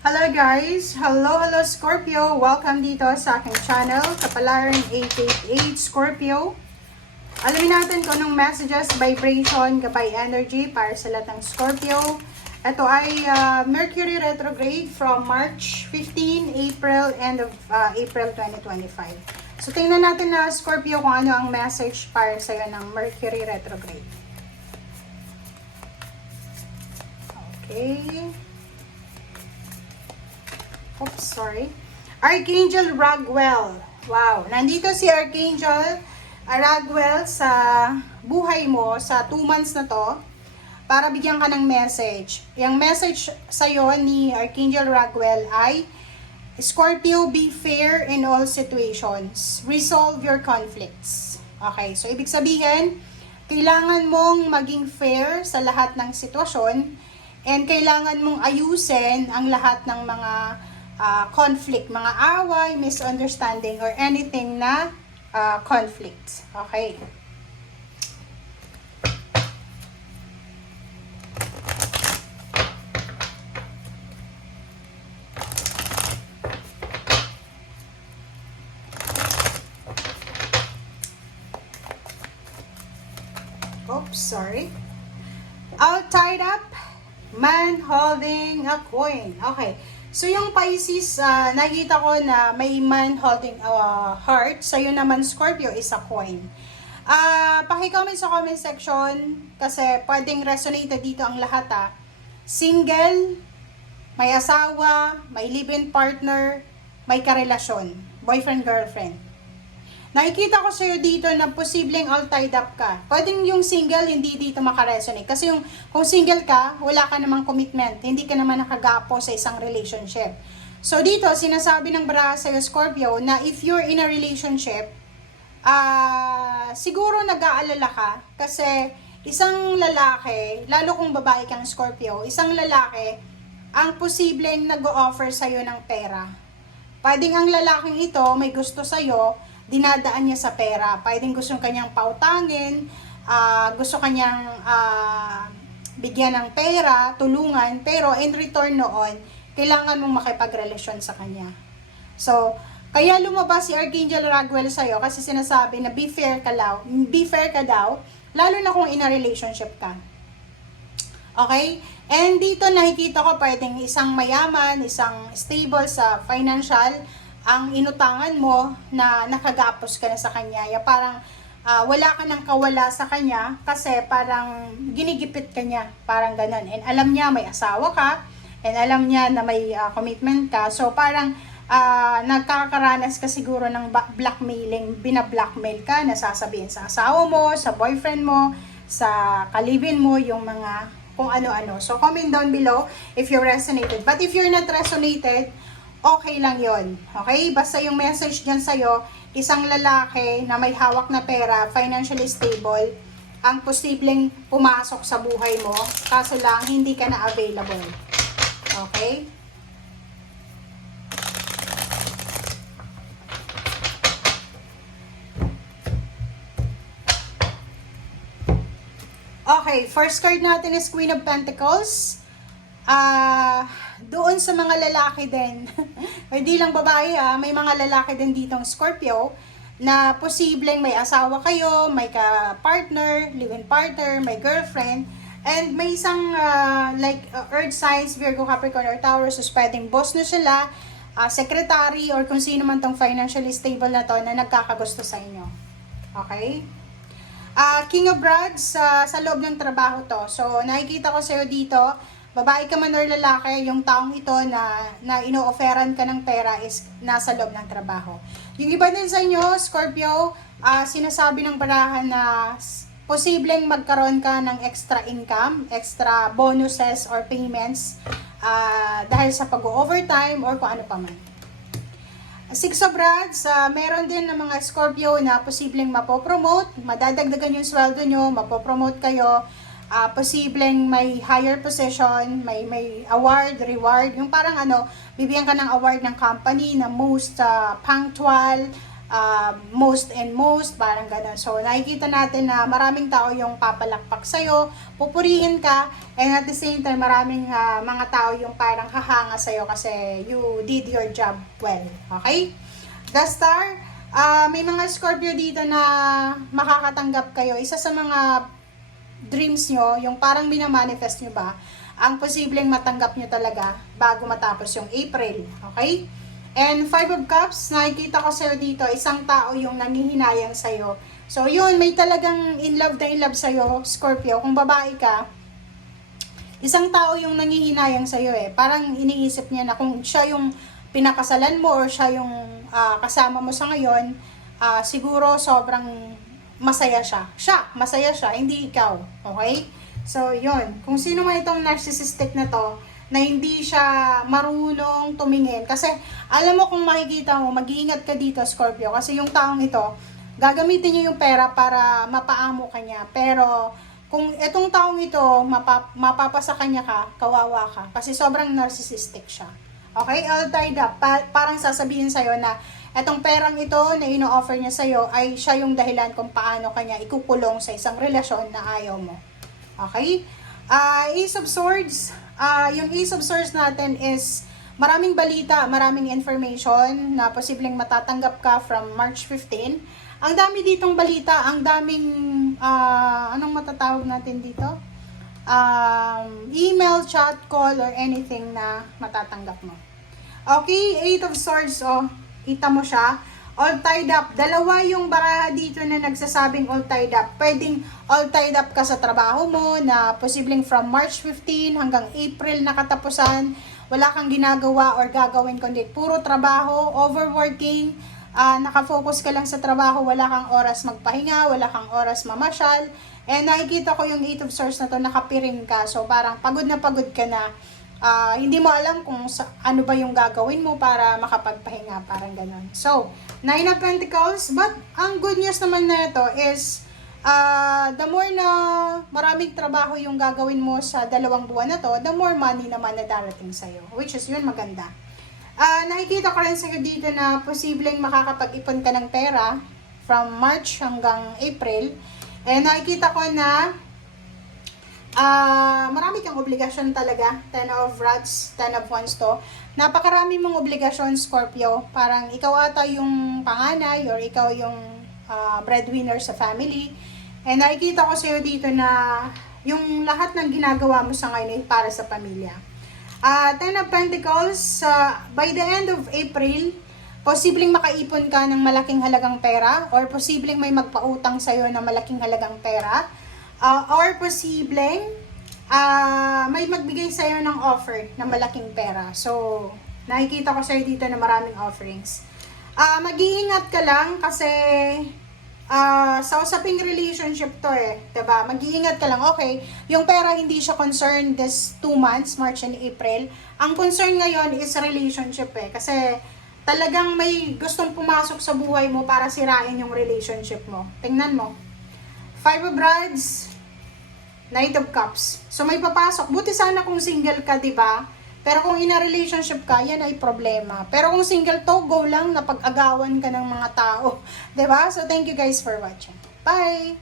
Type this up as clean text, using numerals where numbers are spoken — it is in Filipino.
Hello guys! Hello Scorpio! Welcome dito sa aking channel, Kapalaran 888 Scorpio. Alamin natin kung anong messages, vibration, gabay energy para sa lahat ng Scorpio. Ito ay Mercury retrograde from March 15, April, end of April 2025. So tingnan natin na Scorpio kung ano ang message para sa iyo ng Mercury retrograde. Okay. Oops, sorry. Archangel Raguel. Wow. Nandito si Archangel Raguel sa buhay mo sa 2 months na to para bigyan ka ng message. Yung message sa'yo ni Archangel Raguel ay Scorpio, be fair in all situations. Resolve your conflicts. Okay, so ibig sabihin, kailangan mong maging fair sa lahat ng sitwasyon and kailangan mong ayusin ang lahat ng mga conflict, mga away, misunderstanding, or anything na conflict. Okay. Oops, sorry. All tied up, man holding a coin. Okay. So yung Pisces, nakita ko na may man holding a heart. Sa'yo naman Scorpio is a coin. Paki-comment sa comment section kasi pwedeng resonate dito ang lahat. Single, may asawa, may live-in partner, may karelasyon, boyfriend, girlfriend. Nakikita ko sa'yo dito na posibleng all tied up ka. Pwedeng yung single, hindi dito makaresonate. Kasi kung single ka, wala ka namang commitment. Hindi ka naman nakagapo sa isang relationship. So dito, sinasabi ng baraha sa'yo, Scorpio, na if you're in a relationship, siguro nag-aalala ka. Kasi isang lalaki, lalo kung babae kang Scorpio, isang lalaki, ang posibleng nag-o-offer sa'yo ng pera. Pwedeng ang lalaking ito may gusto sa'yo, dinadaan niya sa pera. Pwedeng gusto kanyang pautangin, gusto kanyang bigyan ng pera, tulungan, pero in return noon, kailangan mong makipagrelasyon sa kanya. So, kaya lumabas si Archangel Raguel sa'yo kasi sinasabi na be fair ka daw, lalo na kung in a relationship ka. Okay? And dito nakikita ko pwedeng isang mayaman, isang stable sa financial, ang inutangan mo na nakagapos ka na sa kanya. Parang wala ka nang kawala sa kanya kasi parang ginigipit ka niya. Parang ganun. And alam niya may asawa ka and alam niya na may commitment ka. So parang nagkakaranas ka siguro ng blackmailing. Binablackmail ka, nasasabihin sa asawa mo, sa boyfriend mo, sa kalibin mo, yung mga kung ano-ano. So comment down below if you resonated. But if you're not resonated, okay lang yon. Okay? Basta yung message dyan sa'yo, isang lalaki na may hawak na pera, financially stable, ang posibleng pumasok sa buhay mo, kaso lang hindi ka na available. Okay? Okay, first card natin is Queen of Pentacles. Doon sa mga lalaki din, hindi lang babae may mga lalaki din ditong Scorpio na posibleng may asawa kayo, may ka-partner, live-in partner, may girlfriend, and may isang Earth signs, Virgo, Capricorn, or Taurus, so pwedeng boss na sila, secretary, or kung sino man tong financially stable na to na nagkakagusto sa inyo. Okay? King of Rods, sa loob ng trabaho to. So, nakikita ko sa'yo dito, babae ka man or lalaki, yung taong ito na ino-offeran ka ng pera is nasa loob ng trabaho. Yung iba din sa inyo, Scorpio, sinasabi ng barahan na posibleng magkaroon ka ng extra income, extra bonuses or payments dahil sa pag-overtime or kung ano pa man. Six of Rods, meron din ng mga Scorpio na posibleng mapopromote, madadagdagan yung sweldo nyo, mapopromote kayo, posibleng may higher position, may award, reward, yung parang bibigyan ka ng award ng company na most punctual, most and most, parang ganun. So, nakikita natin na maraming tao yung papalakpak sa'yo, pupurihin ka, and at the same time, maraming mga tao yung parang hahanga sa'yo kasi you did your job well. Okay? The Star, may mga Scorpio dito na makakatanggap kayo. Isa sa mga dreams nyo, yung parang minamanifest nyo ba, ang posibleng matanggap nyo talaga bago matapos yung April. Okay? And 5 of Cups, nakikita ko sa'yo dito, isang tao yung nangihinayang sa'yo. So, yun, may talagang in love sa'yo, Scorpio. Kung babae ka, isang tao yung nangihinayang sa'yo eh. Parang iniisip niya na kung siya yung pinakasalan mo or siya yung kasama mo sa ngayon, siguro sobrang masaya siya. Masaya siya, hindi ikaw. Okay? So, yun. Kung sino man itong narcissistic na to, na hindi siya marunong tumingin. Kasi, alam mo kung makikita mo, mag-iingat ka dito, Scorpio. Kasi yung taong ito, gagamitin niya yung pera para mapaamo ka niya. Pero, kung itong taong ito, mapapasa kanya ka, kawawa ka. Kasi sobrang narcissistic siya. Okay? All tied up. Parang sasabihin sa'yo na, etong perang ito na ino-offer niya sa'yo, ay siya yung dahilan kung paano kanya ikukulong sa isang relasyon na ayaw mo. Okay? Ace of Swords, yung Ace of Swords natin is maraming balita, maraming information na posibleng matatanggap ka from March 15. Ang dami ditong balita, ang daming, anong matatawag natin dito? Email, chat, call, or anything na matatanggap mo. Okay, Eight of Swords, kita mo siya. All tied up. Dalawa yung baraha dito na nagsasabing all tied up. Pwedeng all tied up ka sa trabaho mo na posibleng from March 15 hanggang April na katapusan. Wala kang ginagawa or gagawin kundi puro trabaho, overworking, nakafocus ka lang sa trabaho, wala kang oras magpahinga, wala kang oras mamasyal. And nakikita ko yung 8 of Swords na to, nakapiring ka. So parang pagod na pagod ka na. Hindi mo alam kung ano ba yung gagawin mo para makapagpahinga, parang ganun. So, 9 of Pentacles, but ang good news naman na ito is, the more na maraming trabaho yung gagawin mo sa 2 buwan na to, the more money naman na darating sa'yo, which is yun maganda. Nakikita ko rin sa'yo dito na posibleng makakapag-ipon ka ng pera from March hanggang April, and nakikita ko na marami kang obligasyon talaga. 10 of Rods, 10 of Wands to. Napakarami mong obligasyon, Scorpio. Parang ikaw ata yung panganay or ikaw yung breadwinner sa family. And nakikita ko sa'yo dito na yung lahat ng ginagawa mo sa ngayon ay para sa pamilya. 10 of Pentacles, by the end of April, posibleng makaipon ka ng malaking halagang pera or posibleng may magpautang sa'yo ng malaking halagang pera. Or posibleng may magbigay sa'yo ng offer ng malaking pera. So, nakikita ko sa'yo dito na maraming offerings. Mag-iingat ka lang kasi sa usaping relationship to diba? Mag-iingat ka lang, okay, yung pera hindi siya concerned this 2 months, March and April. Ang concern ngayon is relationship kasi talagang may gustong pumasok sa buhay mo para sirain yung relationship mo. Tingnan mo. 5 of Rods, Knight of Cups. So may papasok. Buti sana kung single ka, 'di ba? Pero kung in a relationship ka, yan ay problema. Pero kung single to, go lang na pag-agawan ka ng mga tao, 'di ba? So thank you guys for watching. Bye.